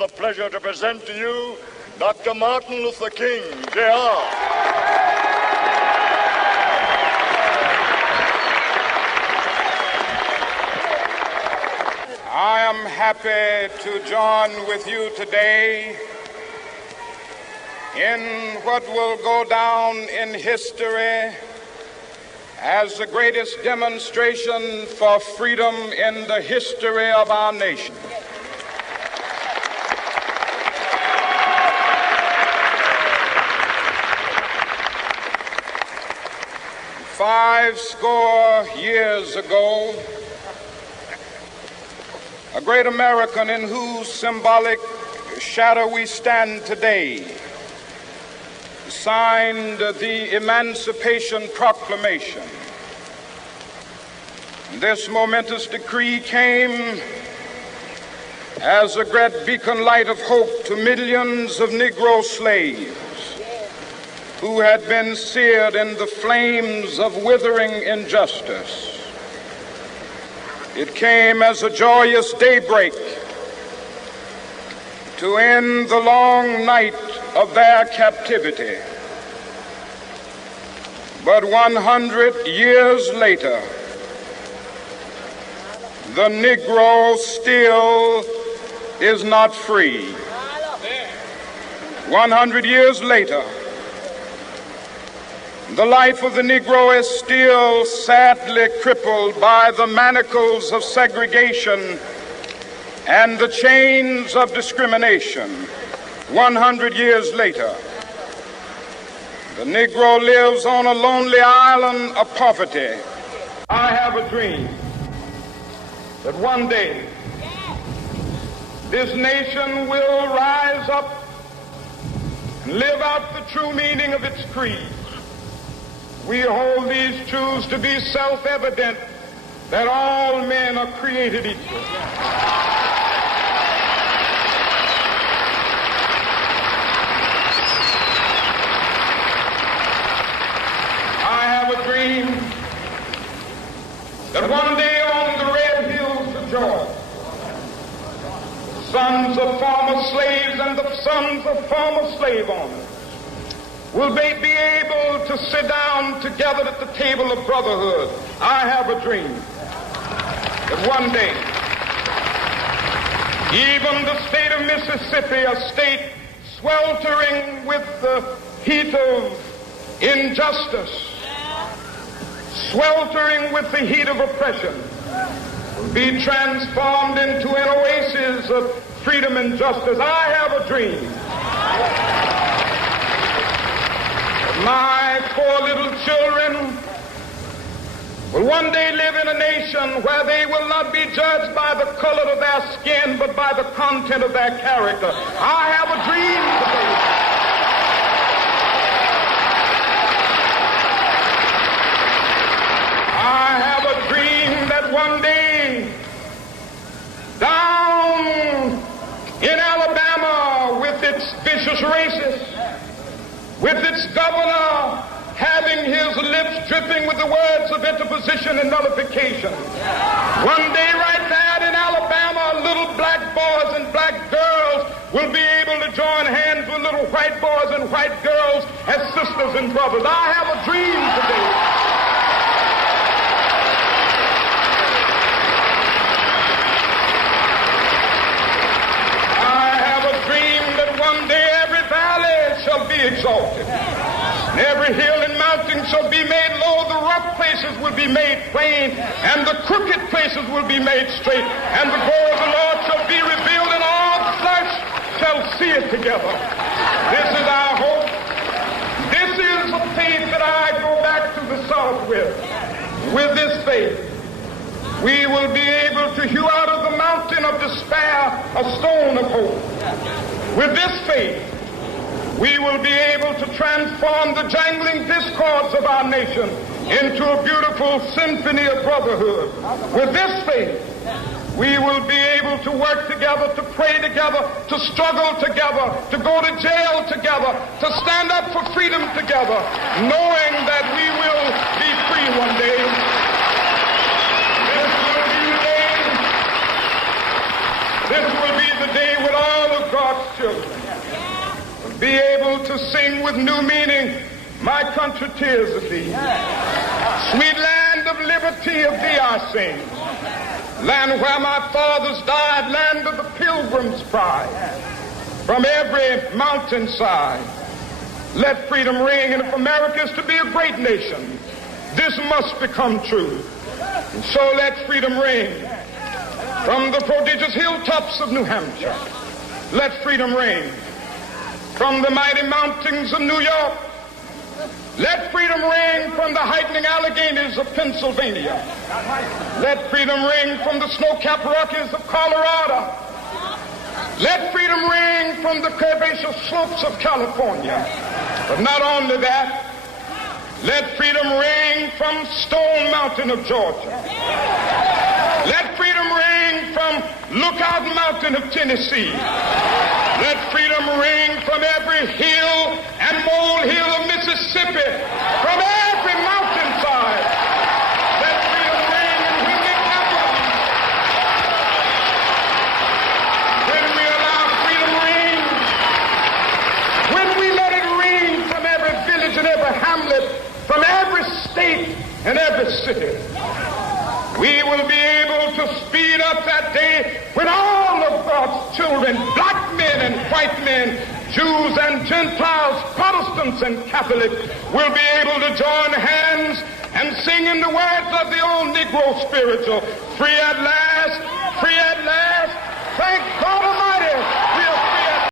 the pleasure to present to you Dr. Martin Luther King, Jr. I am happy to join with you today in what will go down in history as the greatest demonstration for freedom in the history of our nation. Five score years ago, a great American in whose symbolic shadow we stand today signed the Emancipation Proclamation. This momentous decree came as a great beacon light of hope to millions of Negro slaves who had been seared in the flames of withering injustice. It came as a joyous daybreak to end the long night of their captivity. But 100 years later, the Negro still is not free. 100 years later, the life of the Negro is still sadly crippled by the manacles of segregation and the chains of discrimination. 100 years later, the Negro lives on a lonely island of poverty. I have a dream that one day this nation will rise up and live out the true meaning of its creed. We hold these truths to be self-evident, that all men are created equal. I have a dream that one day on the red hills of Georgia, the sons of former slaves and the sons of former slave owners will they be able to sit down together at the table of brotherhood. I have a dream that one day, even the state of Mississippi, a state sweltering with the heat of injustice, sweltering with the heat of oppression, will be transformed into an oasis of freedom and justice. I have a dream. My four little children will one day live in a nation where they will not be judged by the color of their skin, but by the content of their character. I have a dream today. I have a dream that one day, down in Alabama, with its vicious racists, with its governor having his lips dripping with the words of interposition and nullification. One day right there in Alabama, little black boys and black girls will be able to join hands with little white boys and white girls as sisters and brothers. I have a dream today. I have a dream that one day every valley shall be exalted, and every hill and mountain shall be made low. The rough places will be made plain, and the crooked places will be made straight, and the glory of the Lord shall be revealed, and all flesh shall see it together. This is our hope. This is the faith that I go back to the South with. With this faith, we will be able to hew out of the mountain of despair a stone of hope. With this faith, we will be able to transform the jangling discords of our nation into a beautiful symphony of brotherhood. With this faith, we will be able to work together, to pray together, to struggle together, to go to jail together, to stand up for freedom together, knowing that we will be free one day. This will be the day when all of God to sing with new meaning, my country, tears of thee. Sweet land of liberty, of thee I sing. Land where my fathers died, land of the pilgrim's pride. From every mountainside, let freedom ring. And if America is to be a great nation, this must become true. And so let freedom ring. From the prodigious hilltops of New Hampshire, let freedom ring. From the mighty mountains of New York, let freedom ring. From the heightening Alleghenies of Pennsylvania, let freedom ring. From the snow-capped Rockies of Colorado, let freedom ring. From the curvaceous slopes of California. But not only that, let freedom ring from Stone Mountain of Georgia. Let freedom ring from Lookout Mountain of Tennessee. Let freedom ring from every hill and molehill of Mississippi, from every mountainside. Let freedom ring, and when it happens, when we allow freedom ring, when we let it ring from every village and every hamlet, from every state and every city, we will be able to speed up that day when all of God's children, black men and white men, Jews and Gentiles, Protestants and Catholics, will be able to join hands and sing in the words of the old Negro spiritual, free at last, thank God.